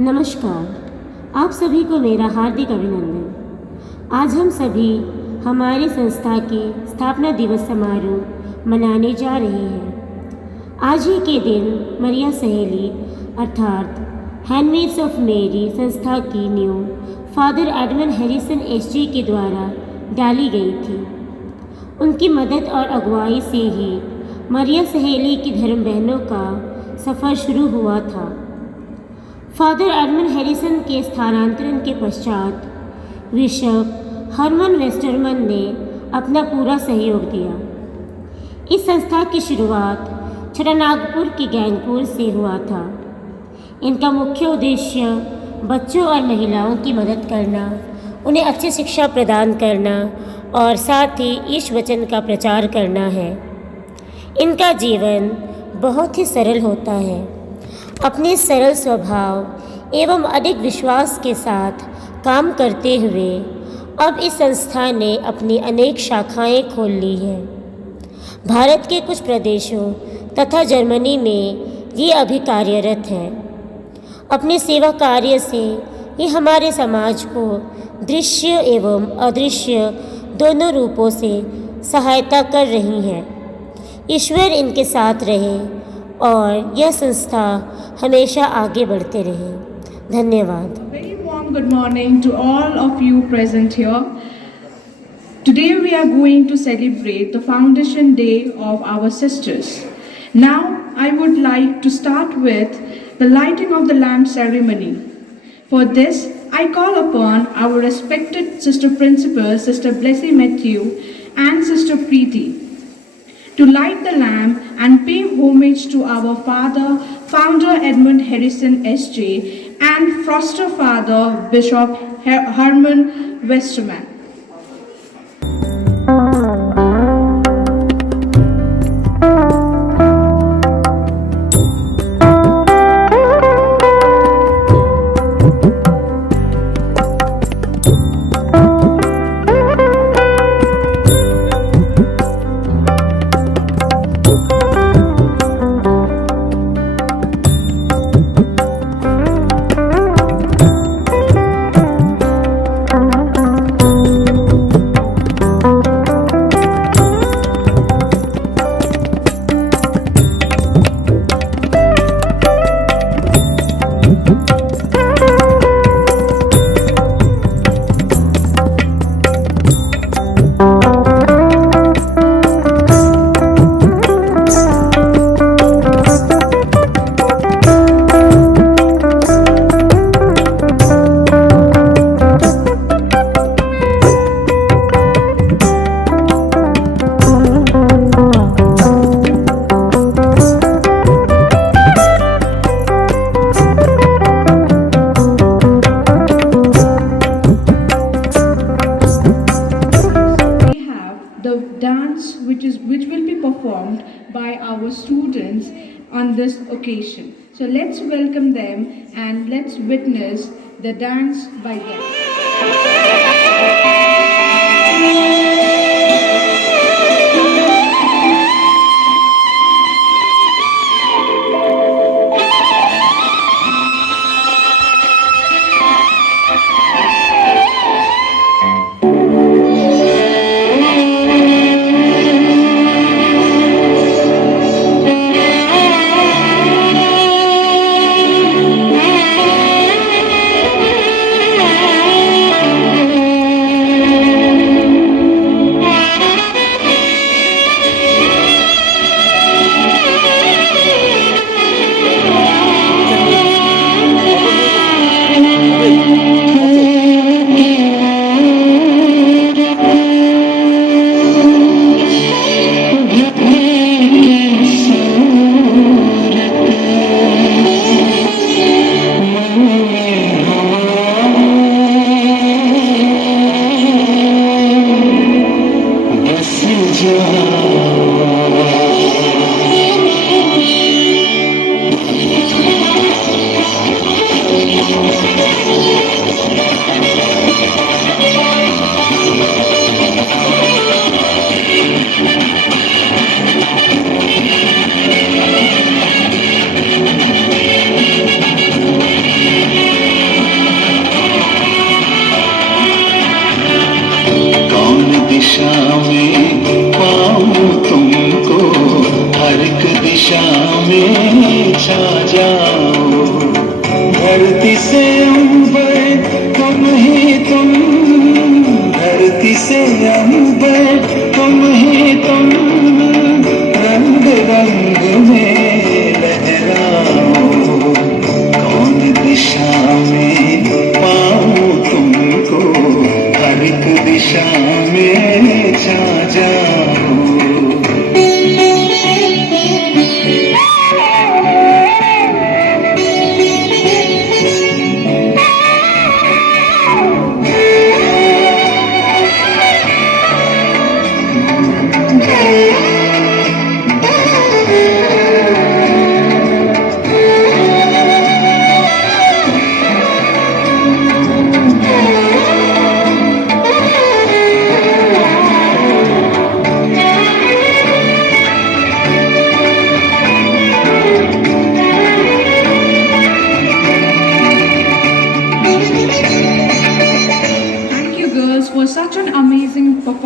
नमस्कार। आप सभी को मेरा हार्दिक अभिनंदन। आज हम सभी हमारी संस्था के स्थापना दिवस समारोह मनाने जा रहे हैं। आज ही के दिन मरिया सहेली अर्थात हैंडमेड्स ऑफ मेरी संस्था की नींव फादर एडमंड हैरिसन एसजे के द्वारा डाली गई थी। उनकी मदद और अगुवाई से ही मरिया सहेली की धर्म बहनों का सफ़र शुरू हुआ था। फादर एडमंड हैरिसन के स्थानांतरण के पश्चात बिशप हरमन वेस्टरमन ने अपना पूरा सहयोग दिया। इस संस्था की शुरुआत छोटानागपुर की गैंगपुर से हुआ था। इनका मुख्य उद्देश्य बच्चों और महिलाओं की मदद करना, उन्हें अच्छी शिक्षा प्रदान करना और साथ ही ईश वचन का प्रचार करना है। इनका जीवन बहुत ही सरल होता है। अपने सरल स्वभाव एवं अधिक विश्वास के साथ काम करते हुए अब इस संस्था ने अपनी अनेक शाखाएं खोल ली हैं। भारत के कुछ प्रदेशों तथा जर्मनी में ये अभी कार्यरत हैं। अपने सेवा कार्य से ये हमारे समाज को दृश्य एवं अदृश्य दोनों रूपों से सहायता कर रही हैं। ईश्वर इनके साथ रहे और यह संस्था हमेशा आगे बढ़ते रहे। धन्यवाद। Very warm good morning to all of you present here. Today we are going to celebrate the foundation day of our sisters. Now I would like to start with the lighting of the lamp ceremony. For this I call upon our respected sister principals, Sister Blessy Matthew and Sister Preeti, to light the lamp and pay homage to our father, founder Edmund Harrison S.J. and foster father, Bishop Herman Westerman. Which will be performed by our students on this occasion. So let's welcome them and let's witness the dance by them.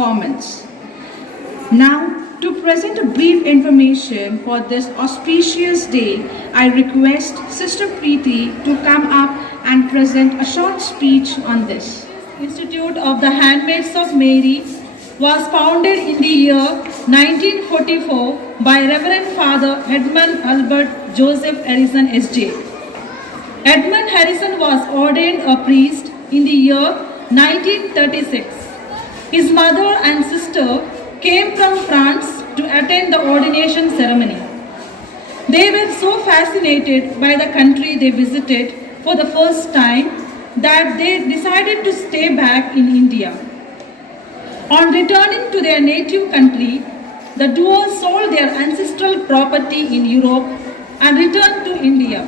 performance. Now, to present a brief information for this auspicious day, I request Sister Preeti to come up and present a short speech on this. Institute of the Handmaids of Mary was founded in the year 1944 by Reverend Father Edmund Albert Joseph Harrison S.J. Edmund Harrison was ordained a priest in the year 1936. His mother and sister came from France to attend the ordination ceremony. They were so fascinated by the country they visited for the first time that they decided to stay back in India. On returning to their native country, the duo sold their ancestral property in Europe and returned to India.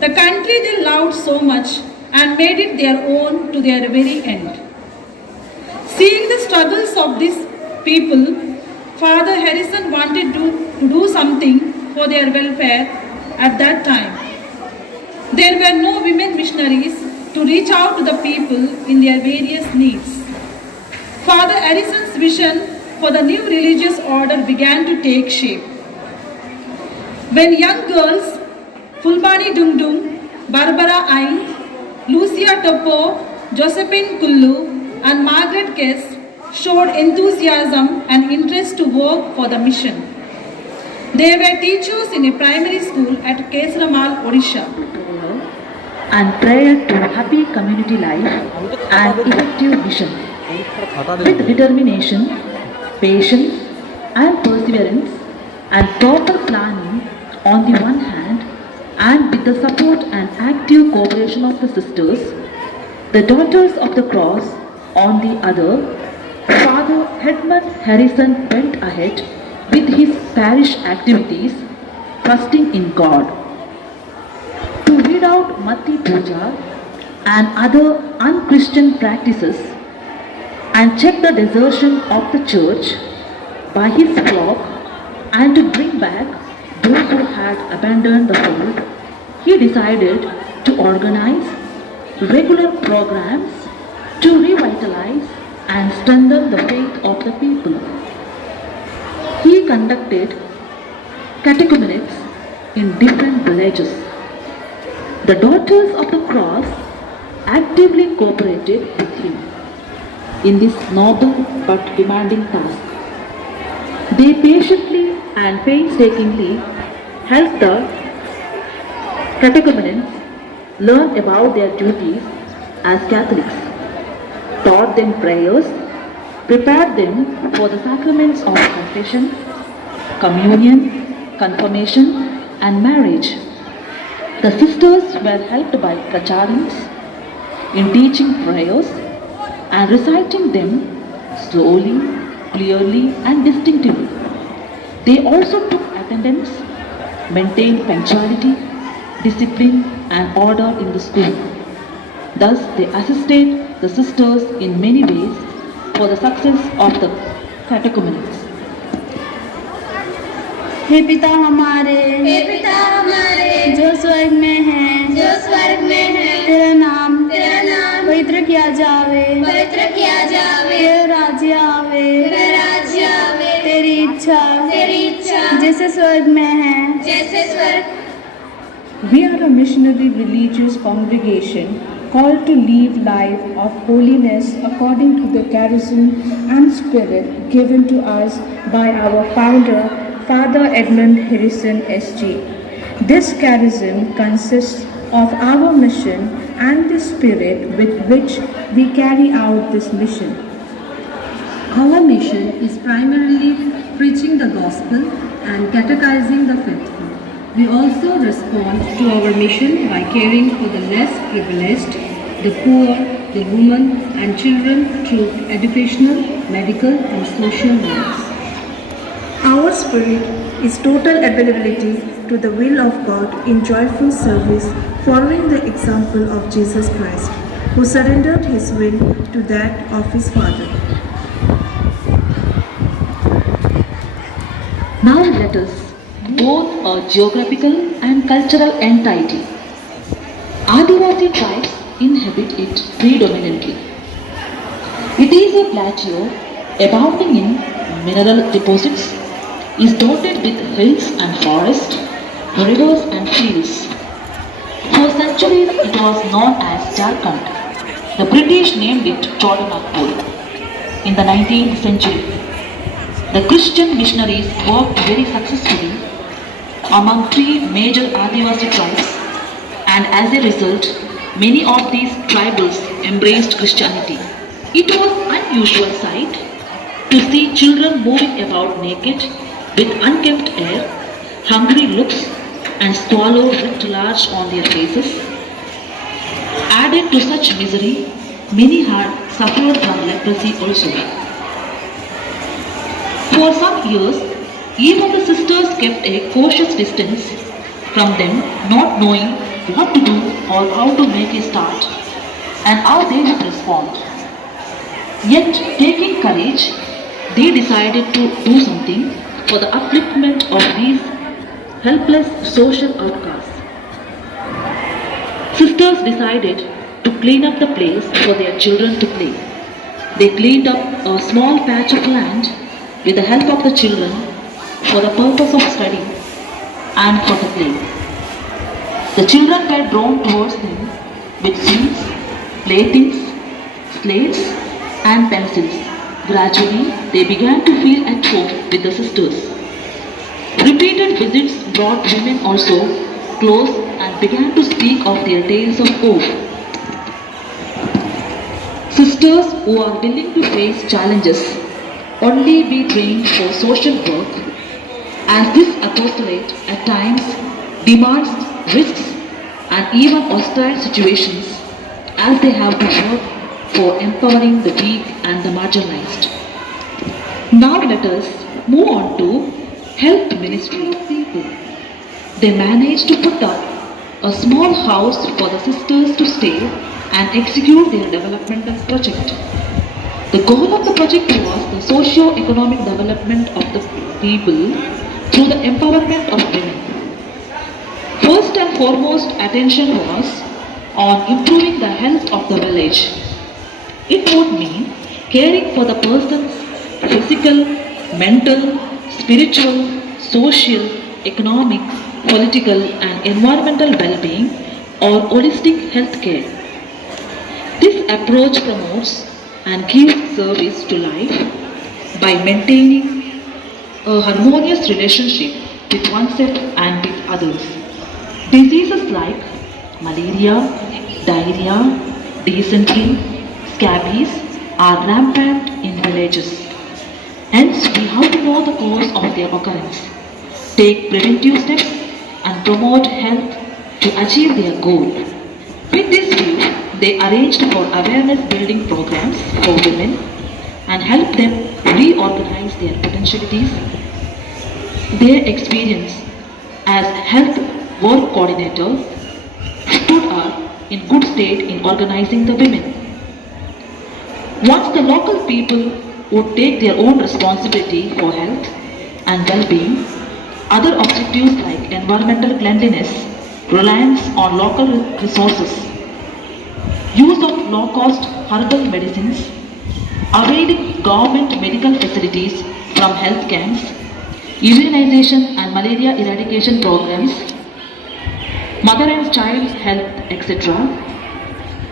The country they loved so much and made it their own to their very end. Seeing the struggles of these people, Father Harrison wanted to do something for their welfare at that time. There were no women missionaries to reach out to the people in their various needs. Father Harrison's vision for the new religious order began to take shape. When young girls Fulbani Dungdung, Barbara Ain, Lucia Topo, Josephine Kullu and Margaret Kess showed enthusiasm and interest to work for the mission. They were teachers in a primary school at Kesramal, Odisha. And prayer to happy community life and effective mission. With determination, patience and perseverance and proper planning on the one hand, and with the support and active cooperation of the sisters, the Daughters of the Cross on the other, Father Edmund Harrison went ahead with his parish activities, trusting in God. To weed out Mati Puja and other unchristian practices and check the desertion of the church by his flock and to bring back those who had abandoned the fold, he decided to organize regular programs to revitalize and strengthen the faith of the people. He conducted catechumenates in different villages. The Daughters of the Cross actively cooperated with him in this noble but demanding task. They patiently and painstakingly helped the catechumenates learn about their duties as Catholics, taught them prayers, prepared them for the sacraments of confession, communion, confirmation, and marriage. The sisters were helped by pracharans in teaching prayers and reciting them slowly, clearly, and distinctively. They also took attendance, maintained punctuality, discipline, and order in the school. Thus, they assisted the sisters in many ways for the success of the catechumenates. हे पिता हमारे जो स्वर्ग में है तेरा नाम पवित्र किया जावे तेरा राज्य आवे तेरी इच्छा जैसे स्वर्ग में है We are a missionary religious congregation called to live life of holiness according to the charism and spirit given to us by our founder, Father Edmund Harrison S.J. This charism consists of our mission and the spirit with which we carry out this mission. Our mission is primarily preaching the gospel and catechizing the faithful. We also respond to our mission by caring for the less privileged, the poor, the women and children through educational, medical and social works. Our spirit is total availability to the will of God in joyful service, following the example of Jesus Christ, who surrendered his will to that of his Father. Now let us both a geographical and cultural entity. Adivasi tribes inhabit it predominantly. It is a plateau abounding in mineral deposits, is dotted with hills and forests, rivers and fields. For centuries it was known as Jharkhand. The British named it Chotanagpur. In the 19th century, the Christian missionaries worked very successfully among 3 major Adivasi tribes, and as a result, many of these tribals embraced Christianity. It was an unusual sight to see children moving about naked with unkempt hair, hungry looks, and swallows writ large on their faces. Added to such misery, many had suffered from leprosy also. For some years, even the sisters kept a cautious distance from them, not knowing what to do or how to make a start and how they would respond. Yet, taking courage, they decided to do something for the upliftment of these helpless social outcasts. Sisters decided to clean up the place for their children to play. They cleaned up a small patch of land with the help of the children for the purpose of study and for the play. The children were drawn towards them with sweets, playthings, slates, and pencils. Gradually, they began to feel at home with the sisters. Repeated visits brought women also close and began to speak of their tales of woe. Sisters who are willing to face challenges only be trained for social work, as this apostolate at times demands risks and even hostile situations, as they have to work for empowering the weak and the marginalized. Now let us move on to health ministry people. They managed to put up a small house for the sisters to stay and execute their developmental project. The goal of the project was the socio-economic development of the people through the empowerment of women. First and foremost, attention was on improving the health of the village. It would mean caring for the person's physical, mental, spiritual, social, economic, political and environmental well-being or holistic health care. This approach promotes and gives service to life by maintaining a harmonious relationship with oneself and with others. Diseases like malaria, diarrhea, dysentery, scabies are rampant in villages. Hence, we have to know the cause of their occurrence, take preventive steps and promote health to achieve their goal. With this view, they arranged for awareness building programs for women and helped them reorganize their potentialities. Their experience as health work coordinator stood her in good state in organizing the women. Once the local people would take their own responsibility for health and well-being, other objectives like environmental cleanliness, reliance on local resources, use of low-cost herbal medicines, availing government medical facilities from health camps, immunization and malaria eradication programs, mother and child health, etc.,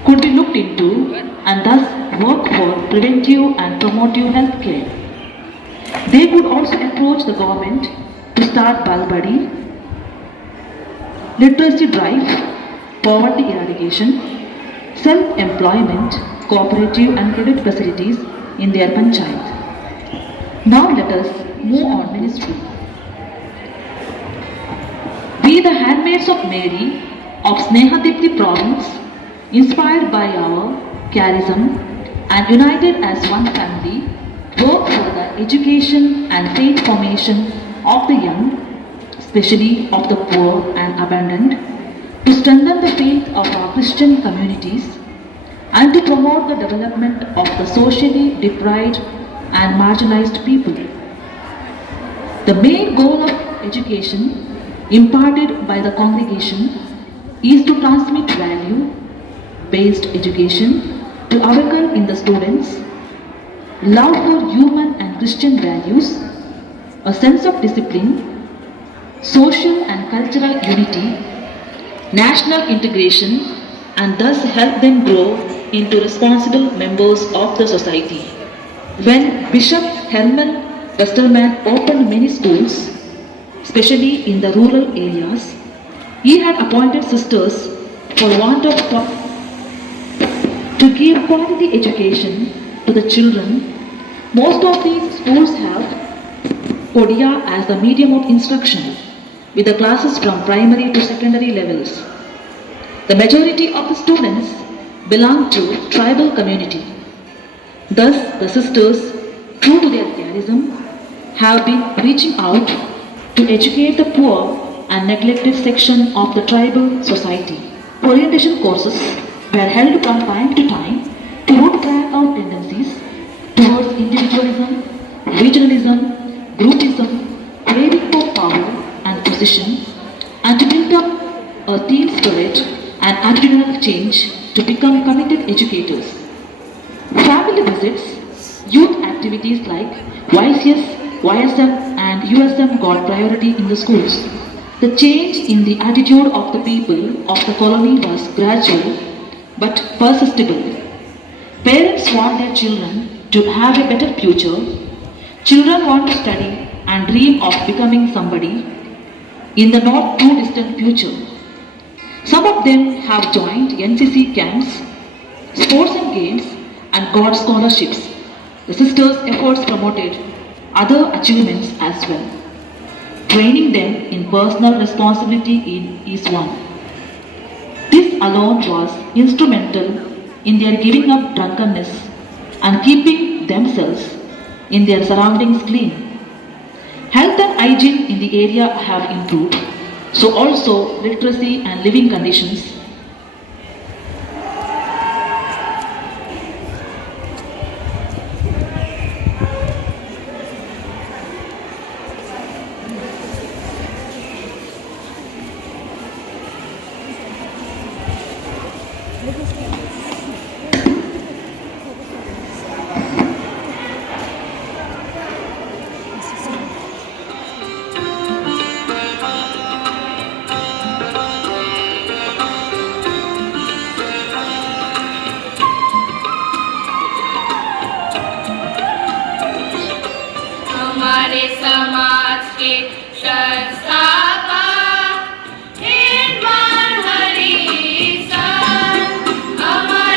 could be looked into and thus work for preventive and promotive health care. They could also approach the government to start Balbadi, literacy drive, poverty eradication, self-employment, cooperative and credit facilities in their panchayat. Now let us move on ministry. We the handmaids of Mary of Snehadipti province, inspired by our charism and united as one family, work for the education and faith formation of the young, especially of the poor and abandoned, to strengthen the faith of our Christian communities and to promote the development of the socially deprived and marginalized people. The main goal of education imparted by the congregation is to transmit value-based education to awaken in the students love for human and Christian values, a sense of discipline, social and cultural unity, national integration, and thus help them grow into responsible members of the society. When Bishop Herman Westermann opened many schools, especially in the rural areas, he had appointed sisters for want of to give quality education to the children. Most of these schools have Odia as the medium of instruction, with the classes from primary to secondary levels. The majority of the students belong to tribal community. Thus, the sisters, true to their charism, have been reaching out to educate the poor and neglected section of the tribal society. Orientation courses were held from time to time to root back our tendencies towards individualism, regionalism, groupism, craving for power and position, and to build up a team spirit and attitudinal change to become committed educators. Family visits, youth activities like YCS, YSM and USM got priority in the schools. The change in the attitude of the people of the colony was gradual but persistible. Parents want their children to have a better future. Children want to study and dream of becoming somebody in the not too distant future. Some of them have joined NCC camps, sports and games, and got scholarships. The sisters' efforts promoted other achievements as well. Training them in personal responsibility is one. This alone was instrumental in their giving up drunkenness and keeping themselves in their surroundings clean. Health and hygiene in the area have improved, so also literacy and living conditions. हमारे समाज के संस्थापक हिंदवान हरि सन हमारे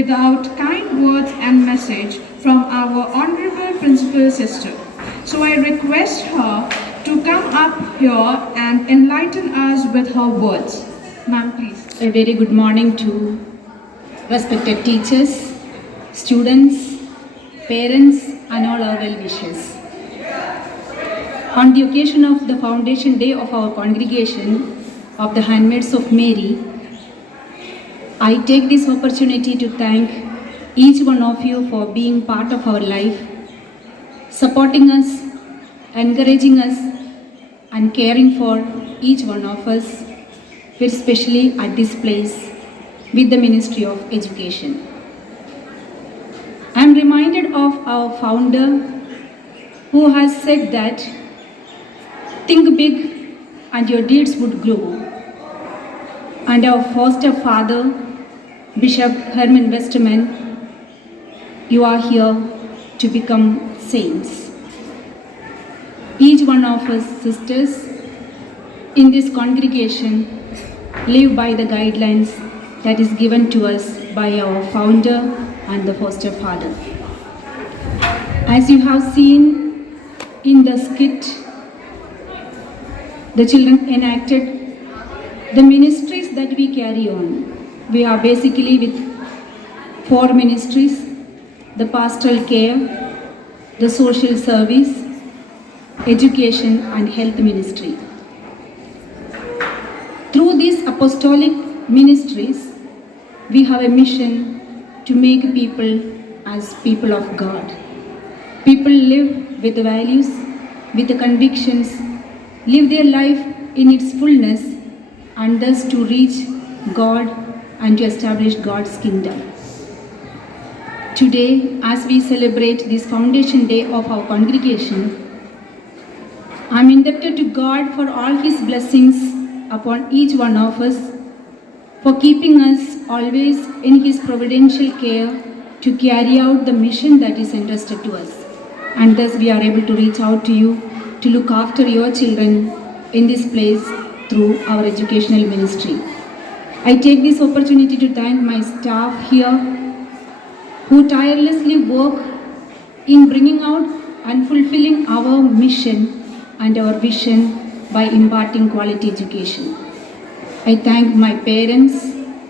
without kind words and message from our Honorable Principal Sister. So I request her to come up here and enlighten us with her words. Ma'am, please. A very good morning to respected teachers, students, parents and all our well-wishers. On the occasion of the Foundation Day of our congregation of the Handmaids of Mary, I take this opportunity to thank each one of you for being part of our life, supporting us, encouraging us and caring for each one of us, especially at this place with the Ministry of Education. I am reminded of our founder who has said that think big and your deeds would grow. And our foster father, Bishop Herman Westerman, you are here to become saints. Each one of us sisters in this congregation live by the guidelines that is given to us by our founder and the foster father. As you have seen in the skit, the children enacted the ministries that we carry on. We are basically with 4 ministries: the pastoral care, the social service, education and health ministry. Through these apostolic ministries, we have a mission to make people as people of God. People live with values, with the convictions, live their life in its fullness, and thus to reach God and to establish God's kingdom. Today, as we celebrate this Foundation Day of our congregation, I am indebted to God for all His blessings upon each one of us, for keeping us always in His providential care to carry out the mission that is entrusted to us. And thus we are able to reach out to you to look after your children in this place through our educational ministry. I take this opportunity to thank my staff here who tirelessly work in bringing out and fulfilling our mission and our vision by imparting quality education. I thank my parents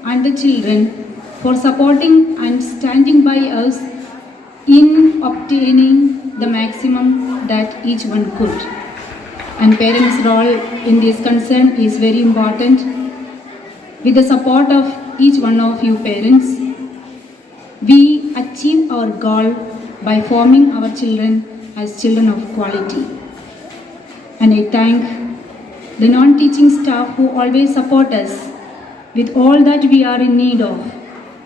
and the children for supporting and standing by us in obtaining the maximum that each one could. And parents' role in this concern is very important. With the support of each one of you parents, we achieve our goal by forming our children as children of quality. And I thank the non-teaching staff who always support us with all that we are in need of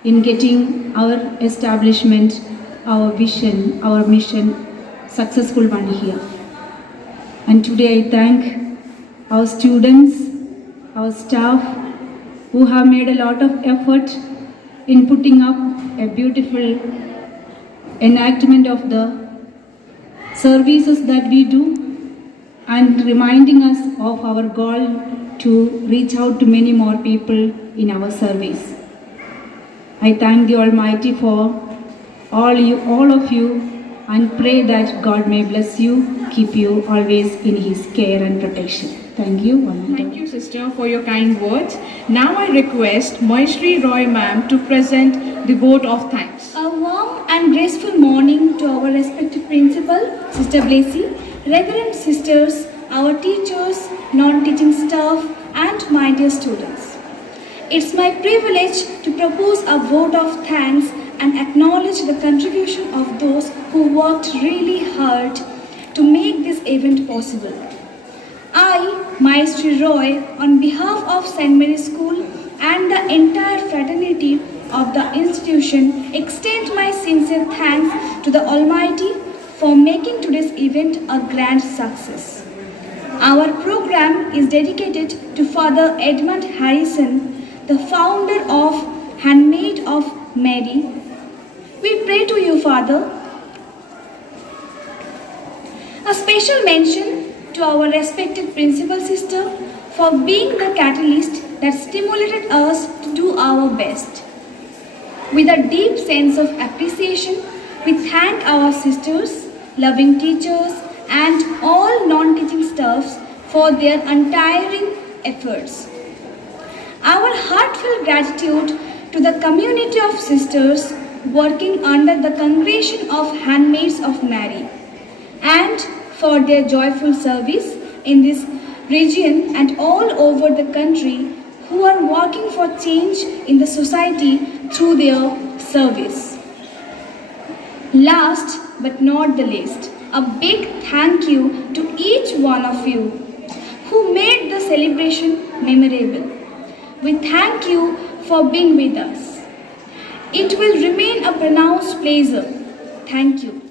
in getting our establishment, our vision, our mission successful one here. And today I thank our students, our staff who have made a lot of effort in putting up a beautiful enactment of the services that we do and reminding us of our goal to reach out to many more people in our service. I thank the Almighty for all of you and pray that God may bless you, keep you always in His care and protection. Thank you. Thank you, sister, for your kind words. Now I request Maishri Roy ma'am to present the vote of thanks. A warm and graceful morning to our respected principal, Sister Blessy, reverend sisters, our teachers, non-teaching staff, and my dear students. It's my privilege to propose a vote of thanks and acknowledge the contribution of those who worked really hard to make this event possible. I, Maestri Roy, on behalf of St. Mary's School and the entire fraternity of the institution, extend my sincere thanks to the Almighty for making today's event a grand success. Our program is dedicated to Father Edmund Harrison, the founder of Handmaid of Mary. We pray to you, Father. A special mention to our respected principal sister for being the catalyst that stimulated us to do our best. With a deep sense of appreciation, we thank our sisters, loving teachers, and all non-teaching staffs for their untiring efforts. Our heartfelt gratitude to the community of sisters working under the Congregation of Handmaids of Mary and for their joyful service in this region and all over the country, who are working for change in the society through their service. Last but not the least, a big thank you to each one of you who made the celebration memorable. We thank you for being with us. It will remain a pronounced pleasure. Thank you.